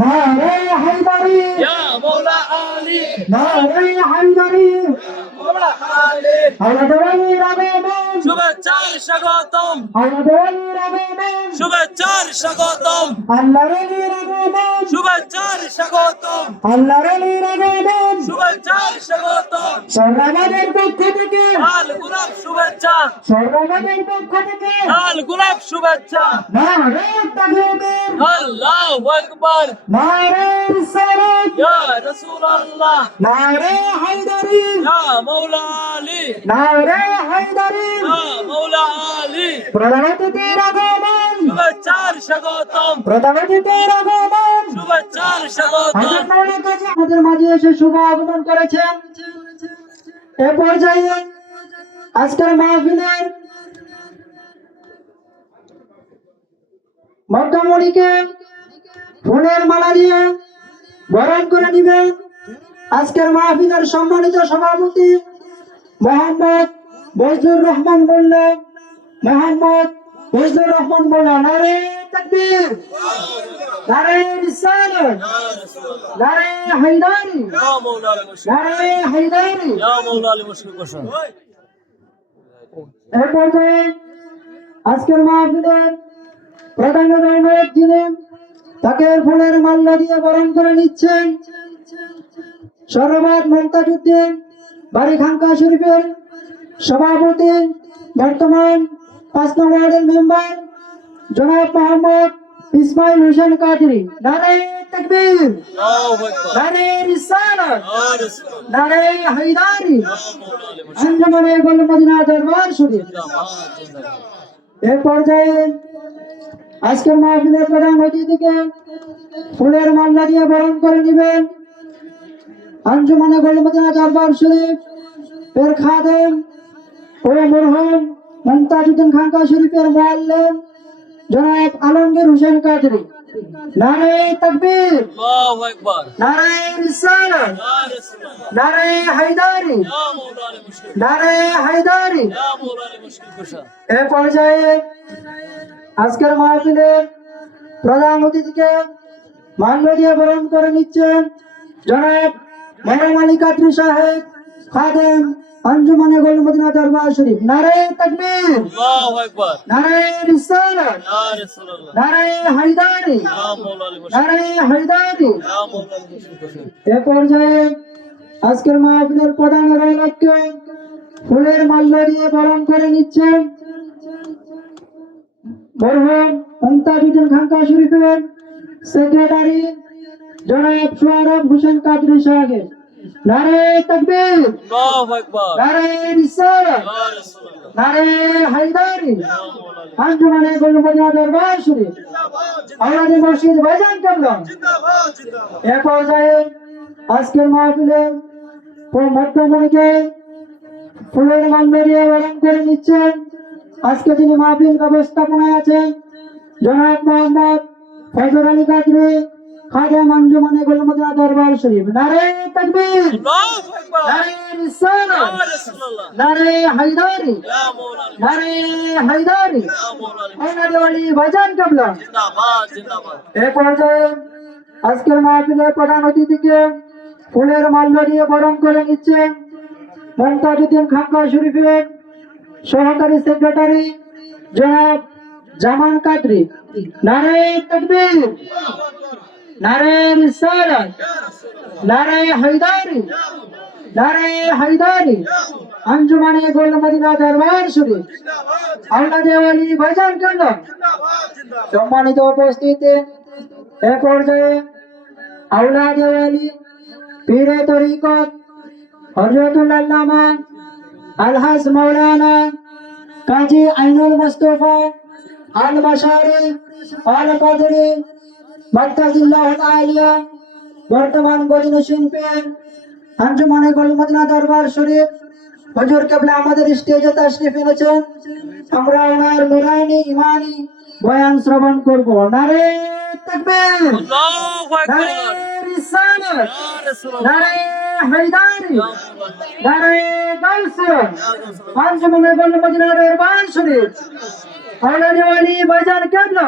নারে হায়দারি ইয়া মাওলা আলী নারে হায়দারি মাওলা আলী আলাদওয়ালির আগমন শুভেচ্ছার স্বাগতম আলাদওয়ালির আগমন শুভেচ্ছার স্বাগতম আল্লাহর আলীর আগমন শুভেচ্ছার স্বাগতম আল্লাহর আলীর আগমন শুভেচ্ছার স্বাগতম সর্বমানের পক্ষ থেকে লাল গোলাপ শুভেচ্ছা সর্বমানের পক্ষ থেকে লাল গোলাপ শুভেচ্ছা নারে তাকবীর আল্লাহু আকবার নারে রিসালাত ইয়া রাসূলুল্লাহ নারে হায়দারি ইয়া মাওলা আলী নারে হায়দারি ইয়া মাওলা আলী প্রধান অতিথির আগমন শুভেচ্ছার স্বাগতম প্রধান অতিথির আগমন শুভেচ্ছার স্বাগতম হযরত মাওলানা কাজী আমাদের মাঝে এসে শুভ আগমন করেছেন। এ পর্যায়ে আজকের মাহফিলের মধ্যমণিকে ফুলের মালা দিয়ে বরণ করে নেবেন আজকের মাহফিলের সম্মানিত সভাপতি মোহাম্মদ বজলুর রহমান মোল্লা। মোহাম্মদ বজলুর রহমান মোল্লা নারে তাকবীর নারে রিসালাত নারে হায়দারি ইয়া মাওলা আলী মুশফিক নারে হায়দারি। ইয়া মাওলা আলী মুশফিক হোসেন এ পর্যায়ে আজকের মাহফিলের প্রধান অতিথি যিনি তাকে ফুলের মাল্য দিয়ে বরণ করে নিচ্ছেন সরবাদ মমতাজউদ্দিন বাড়ি খানকা শরীফের সভাপতি বর্তমান 5 নং ওয়ার্ডের মেম্বার জনাব মোহাম্মদ ইসমাইল হোসেন কাদরি। নারে তাকবীর আল্লাহু আকবার নারে রিসালাত ইয়া রাসূলুল্লাহ নারে হায়দারি ইয়া মাওলা আলী মুশফিক আঞ্জুমানে গোল মদিনা দরবার শরীফ। এর পর্যায়ে আজকের মাহফিলের প্রধান অতিথিকে ফুলের মালা দিয়ে বরণ করে নেবেন আঞ্জুমানে গোল মদিনা দরবার শরীফ এর খাদেম ও মরহুম মমতাজউদ্দিন খানকা শরীফের মুআল্লিম জনাব আলমগীর হোসেন কাদরি। নারে তাকবীর আল্লাহু আকবার নারে রিসালাত ইয়া রাসূলুল্লাহ নারে হায়দারি ইয়া মাওলা আলী মুশফিক নারে হায়দারি। ইয়া মাওলা আলী মুশফিক হোসেন এ পর্যায়ে আজকের মাহফিলের প্রধান অতিথিকে মাল্য দিয়ে বরণ করে নিচ্ছেন জনাব মরহুম আলী কাদরি সাহেব খাদেম আঞ্জুমানে গোল মদিনা দরবার শরীফ। নারে তাকবীর আল্লাহু আকবার নারে রিসালাত ইয়া রাসূলুল্লাহ নারে হায়দারি ইয়া মাওলা আলী মুশফিক নারে হায়দারি। ইয়া মাওলা আলী মুশফিক হোসেন এ পর্যায়ে আজকের মাহফিলের প্রধান অতিথিকে ফুলের মাল্য দিয়ে বরণ করে নিচ্ছেন মরহুম মমতাজউদ্দিন খানকা শরীফের সেক্রেটারি জনাব সোহরাব হোসেন কাদরি সাহেব। নারে তাকবীর আল্লাহু আকবার নারে রিসালাত ইয়া রাসূলুল্লাহ নারে হায়দারি ইয়া মাওলা আলী আঞ্জুমানে গোল মদিনা দরবার শরীফ আওলাদে মসজিদ ভাইজান কেবলা। জিন্দাবাদ জিন্দাবাদ এ পর্যায়ে আজকের মাহফিলে মধ্যমণিকে ফুলের মাল্য দিয়ে বরণ করে নিচ্ছেন আজকে যিনি মাহফিল ব্যবস্থাপনায় আছেন জনাব মোহাম্মদ ফজর আলী কাদরি খাদেম আঞ্জুমানে গোল মদিনা দরবার শরীফ। নারে তাকবীর আল্লাহু আকবার নারে রিসালাত ইয়া রাসূলুল্লাহ নারে হায়দারি ইয়া মাওলা আলী নারে হায়দারি ইয়া মাওলা আলী আওলাদে ওয়ালি ভাইজান কেবলা। জিন্দাবাদ জিন্দাবাদ এ পর্যায়ে আজকের মাহফিলের প্রধান অতিথিকে ফুলের মাল্য দিয়ে বরণ করে নিচ্ছেন মমতাজউদ্দিন খানকা শরীফের সহকারী সেক্রেটারি জনাব জামান কাদরি। নারে তাকবীর নারে রিসালাত নারে হায়দারি নারে হায়দারি আঞ্জুমানে গোল মদিনা দরবার শরীফ আওলাদে ওয়ালি ভাইজান কেবলা। সম্মানিত উপস্থিতি এ পর্যায়ে আওলাদে ওয়ালি পীরে তরিকত হযরতুল আল্লামা আলহাজ মাওলানা কাজী আইনুল মুস্তাফা আল বাশারি আল কাদরি মারকাজুল্লাহ আলিয়া বর্তমান গদিন শিল্পের আঞ্জুমানে গোল মদিনা দরবার শরীফ হুজুর কেবলা আমাদের স্টেজে তাশরিফ এনেছেন। আমরা ওনার নুরানি ইমানি বয়ান শ্রবণ করব। নারে তাকবীর আল্লাহু আকবার নারে রিসালাত ইয়া রাসূলুল্লাহ নারে হায়দারি ইয়া মাওলা আলী নারে গাউসিয়া ইয়া রাসূলুল্লাহ আঞ্জুমানে গোল মদিনা দরবার শরীফ আওলাদে ওয়ালি ভাইজান কেবলা।